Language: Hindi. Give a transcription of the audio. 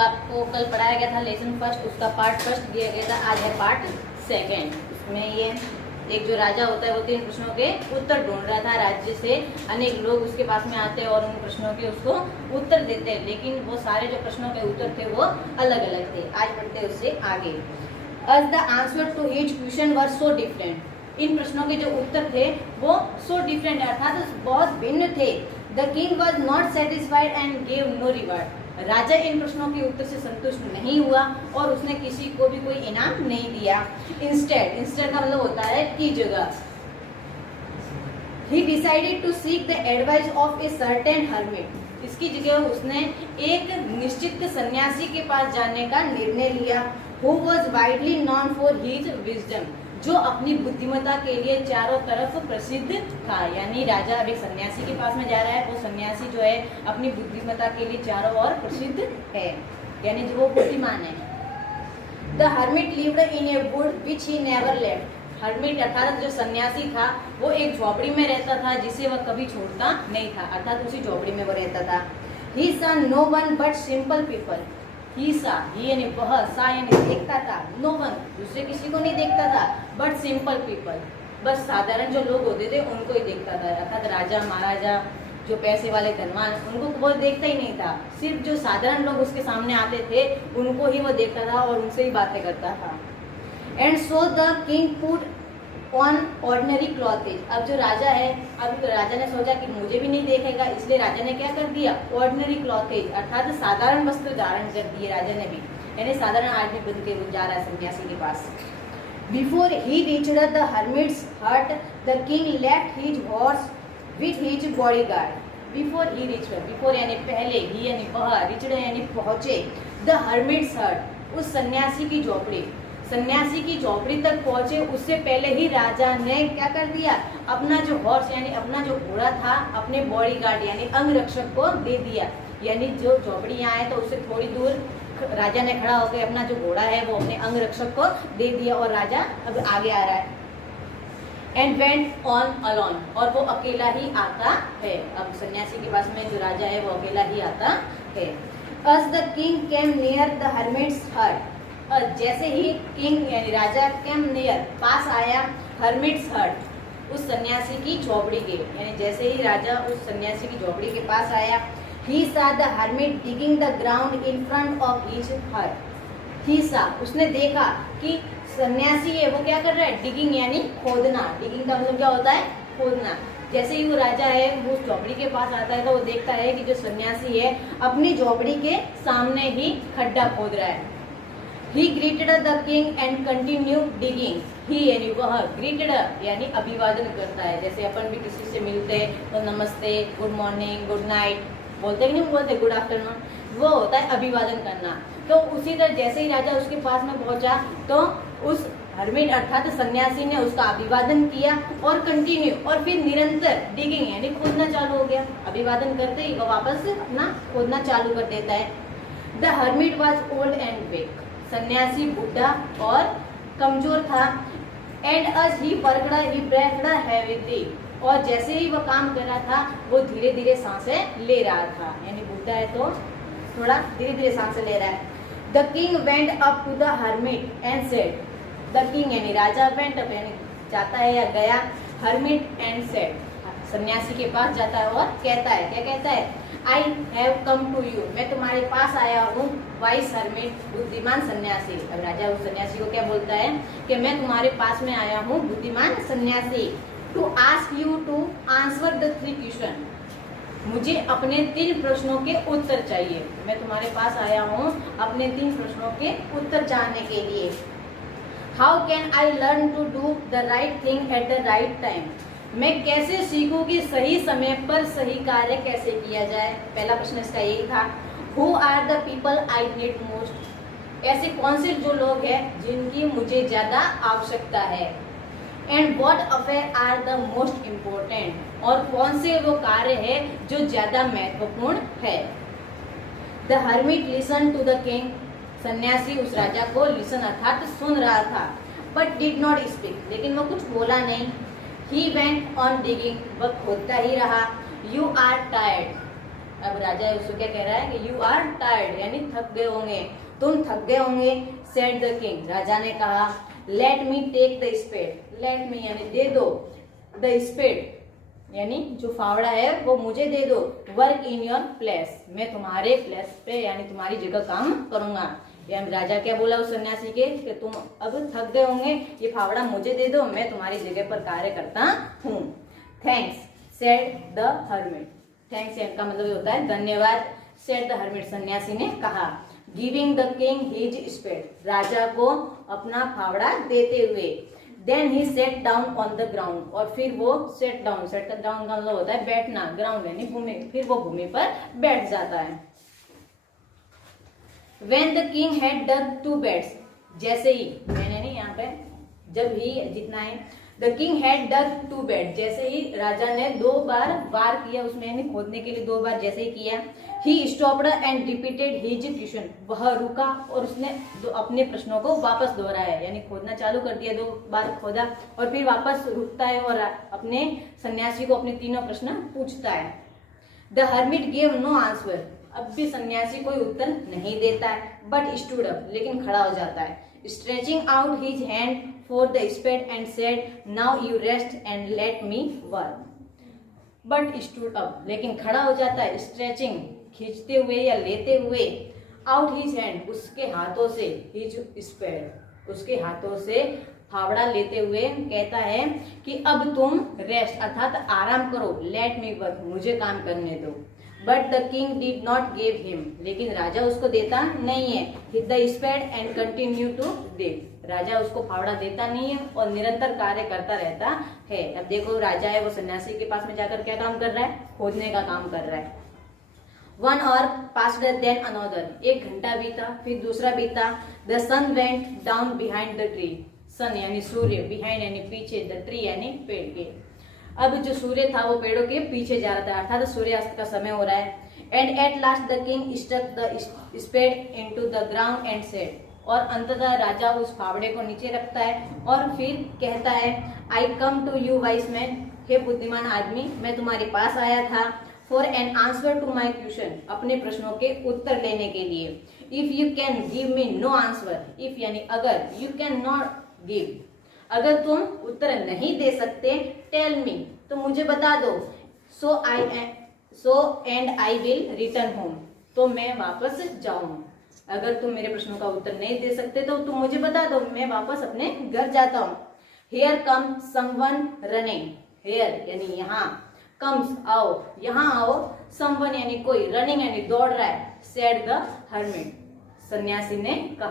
आपको कल पढ़ाया गया था लेसन फर्स्ट, उसका पार्ट फर्स्ट दिया गया था, आज है पार्ट सेकेंड। इसमें ये एक जो राजा होता है वो 3 प्रश्नों के उत्तर ढूंढ रहा था। राज्य से अनेक लोग उसके पास में आते हैं और उन प्रश्नों के उसको उत्तर देते हैं, लेकिन वो सारे जो प्रश्नों के उत्तर थे वो अलग अलग थे। आज पढ़ते हैं उससे आगे। As the answer to each question were so different, इन प्रश्नों के जो उत्तर थे वो so different अर्थात बहुत भिन्न थे। The king was not satisfied and gave no reward, राजा इन प्रश्नों के उत्तर से संतुष्ट नहीं हुआ और उसने किसी को भी कोई इनाम नहीं दिया। इंस्टेड का मतलब होता है की जगह। He decided to seek the advice of a certain hermit, इसकी जगह उसने एक निश्चित सन्यासी के पास जाने का निर्णय लिया। Who was widely known for his wisdom, जो अपनी बुद्धिमत्ता के लिए चारों तरफ प्रसिद्ध था। यानी राजा अब एक सन्यासी के पास में जा रहा है, वो सन्यासी जो है अपनी बुद्धिमत्ता के लिए चारों ओर प्रसिद्ध है, यानी जो वो बुद्धिमान है। The hermit lived in a wood which he never left, hermit अर्थात जो सन्यासी था वो एक झोपड़ी में रहता था जिसे वह कभी छोड़ता नहीं था, अर्थात उसी झोपड़ी में वो रहता था। He saw no one but simple people, ही सा ही यानी वह, सा यानी देखता था, नो वन दूसरे किसी को नहीं देखता था, बट सिंपल पीपल बस साधारण जो लोग होते थे उनको ही देखता था। अर्थात राजा महाराजा जो पैसे वाले धनवान उनको वो देखता ही नहीं था, सिर्फ जो साधारण लोग उसके सामने आते थे उनको ही वो देखता था और उनसे ही बातें करता था। And so the king put on ordinary clothes, अब जो राजा है, अब तो राजा ने सोचा कि मुझे भी नहीं देखेगा, इसलिए राजा ने क्या कर दिया, ऑर्डिनरी क्लॉथेज अर्थात साधारण वस्त्र धारण कर दिए राजा ने भी, यानी साधारण आदमी बन के जा रहा है सन्यासी के पास। Before he reached the hermit's hut the king left his horse with his bodyguard. Before he reached, before यानी पहले, ही यानी वह, रीच्ड यानी पहुंचे, द हर्मिट्स हट उस सन्यासी की झोपड़ी, सन्यासी की झोपड़ी तक पहुंचे उससे पहले ही राजा ने क्या कर दिया, अपना जो हॉर्स यानी अपना जो घोड़ा था अपने बॉडीगार्ड यानी अंगरक्षक को दे दिया। यानी जो झोपड़ी यहाँ है तो उससे थोड़ी दूर राजा ने खड़ा होकर अपना जो घोड़ा है वो अपने अंगरक्षक को दे दिया और राजा अब आगे आ रहा है। एंड वेंट ऑन अलोन, और वो अकेला ही आता है। अब सन्यासी के पास में जो राजा है वो अकेला ही आता है। As the king came near the hermit's hut, जैसे ही किंग यानी राजा केम नियर पास आया हर्मिट्स हट उस सन्यासी की झोपड़ी के, यानी जैसे ही राजा उस सन्यासी की झोपड़ी के पास आया, ही सा the hermit digging the ground in front of his हट। ही सा उसने देखा कि सन्यासी है वो क्या कर रहा है, डिगिंग यानी खोदना, डिगिंग का मतलब क्या होता है, खोदना। जैसे ही वो राजा है वो उस झोपड़ी के पास आता है तो वो देखता है कि जो सन्यासी है अपनी झोपड़ी के सामने ही खड्डा खोद रहा है। He greeted the king and continued digging, ही यानी वह, greeted यानी अभिवादन करता है। जैसे अपन भी किसी से मिलते तो नमस्ते, गुड मॉर्निंग, गुड नाइट बोलते कि नहीं बोलते, गुड आफ्टरनून, वो होता है अभिवादन करना। तो उसी तरह जैसे ही राजा उसके पास में पहुंचा तो उस हर्मिट अर्थात सन्यासी ने उसका अभिवादन किया और कंटिन्यू और फिर निरंतर डिगिंग यानी खोदना चालू हो गया। अभिवादन करते ही वो वापस अपना खोदना चालू कर देता है। The hermit was old and weak, सन्यासी बुढ़ा और कमजोर था। And a he परगड़ा he ब्रेकड़ा heavily, और जैसे ही वह काम कर रहा था वो धीरे धीरे सांसें ले रहा था, यानी बुढ़ा है तो थोड़ा धीरे धीरे सांसें ले रहा है। The king went up to the hermit and said, the king यानी राजा वेंट अप यानी जाता है या गया, हर्मिट एंड सेड सन्यासी के पास जाता है और कहता है, क्या कहता है, I have come to you, मैं तुम्हारे पास आया हूँ, वाइस हर्मिट बुद्धिमान सन्यासी। अब राजा उस सन्यासी को क्या बोलता है कि मैं तुम्हारे पास में आया हूँ बुद्धिमान सन्यासी, to ask you to answer the 3 question, मुझे अपने 3 प्रश्नों के उत्तर चाहिए। मैं तुम्हारे पास आया हूँ अपने 3 प्रश्नों के उत्तर जानने के लिए। How can I learn to do the right thing at the right time, मैं कैसे सीखूं कि सही समय पर सही कार्य कैसे किया जाए। पहला प्रश्न इसका यही था। Who are the people I need most, ऐसे कौन से जो लोग हैं जिनकी मुझे ज्यादा आवश्यकता है। And what affair are the most important, और कौन से वो कार्य है जो ज्यादा महत्वपूर्ण है। The hermit listen to the king, सन्यासी उस राजा को लिसन अर्थात सुन रहा था, बट डिड नॉट स्पीक, लेकिन वो कुछ बोला नहीं। He went on digging, वह खोदता ही रहा। You are tired, अब राजा उसको क्या कह रहा है कि यू आर टायर्ड, यानी थक गए होंगे, तुम थक गए होंगे। सेड द किंग, राजा ने कहा, let me take the spade, let me यानी दे दो, द स्पेड यानी जो फावड़ा है वो मुझे दे दो, वर्क इन योर प्लेस, मैं तुम्हारे प्लेस पे यानी तुम्हारी जगह काम करूंगा। यानी राजा क्या बोला उस सन्यासी के कि तुम अब थक गए होंगे, ये फावड़ा मुझे दे दो, मैं तुम्हारी जगह पर कार्य करता हूँ। Thanks said the hermit, thanks का मतलब होता है धन्यवाद। सेड द हर्मिट, सन्यासी ने कहा। Giving the king his spade, राजा को अपना फावड़ा देते हुए। Then he sat down on the ground, और फिर वो सेट डाउन का मतलब होता है बैठना, ग्राउंड यानी भूमि, फिर वो भूमि पर बैठ जाता है। When the king had dug 2 beds, जैसे ही, मैंने नहीं यहाँ पे, जब ही जितना है, the king had dug 2 beds, जैसे ही राजा ने 2 बार वार किया उसमें, यानी खोदने के लिए 2 बार जैसे ही किया। he stopped and repeated his question, वह रुका और उसने अपने प्रश्नों को वापस दोहराया, यानी खोदना चालू कर दिया, 2 बार खोदा और फिर वापस रुकता है और अपने सन्यासी को अपने तीनों प्रश्न पूछता है। the hermit gave no answer, अब भी सन्यासी कोई उत्तर नहीं देता है, बट स्टूड अप, लेकिन खड़ा हो जाता है। Stretching out his hand for the spade and said, now you rest and let me work. But stood up, लेकिन खड़ा हो जाता है, स्ट्रेचिंग खींचते हुए या लेते हुए, आउट हिज हैंड, उसके हाथों से, हिज स्पेड, उसके हाथों से फावड़ा लेते हुए कहता है कि अब तुम रेस्ट अर्थात आराम करो, लेट मी वर्क, मुझे काम करने दो। But the king did not give him, लेकिन राजा उसको देता नहीं है। Hit the spade and continue to dig, राजा उसको फावड़ा देता नहीं है और निरंतर कार्य करता रहता है। अब देखो राजा है वो सन्यासी के पास में जाकर क्या काम कर रहा है, खोदने का काम कर रहा है। 1 hour passed then another, 1 घंटा बीता, फिर दूसरा बीता। The sun went down behind the tree, sun यानी सूर्य, बिहाइंड यानी पीछे, द ट्री यानी पेड़ के। अब जो सूर्य था वो पेड़ों के पीछे जा रहा था, अर्थात सूर्यास्त का समय हो रहा है। And at last the king stuck the spade into the ground and said, और अंततः राजा उस फावड़े को नीचे रखता है और फिर कहता है, I come to you wise man, हे बुद्धिमान आदमी, मैं तुम्हारे पास आया था, for an answer to my question, अपने प्रश्नों के उत्तर लेने के लिए। If you can give me no answer, if यानी अगर, यू कैन नॉट गिव, अगर तुम उत्तर नहीं दे सकते, टेल मी, तो मुझे बता दो, so and I will return home, तो मैं वापस जाऊं। अगर तुम मेरे प्रश्नों का उत्तर नहीं दे सकते तो तुम मुझे बता दो, मैं वापस अपने घर जाता हूँ। हेयर कम समवन रनिंग, हेयर यानी यहाँ, कम्स आओ, यहाँ आओ, समवन यानी कोई, रनिंग यानी दौड़ रहा है, सेड द हर्मिट, सन्यासी ने कहा।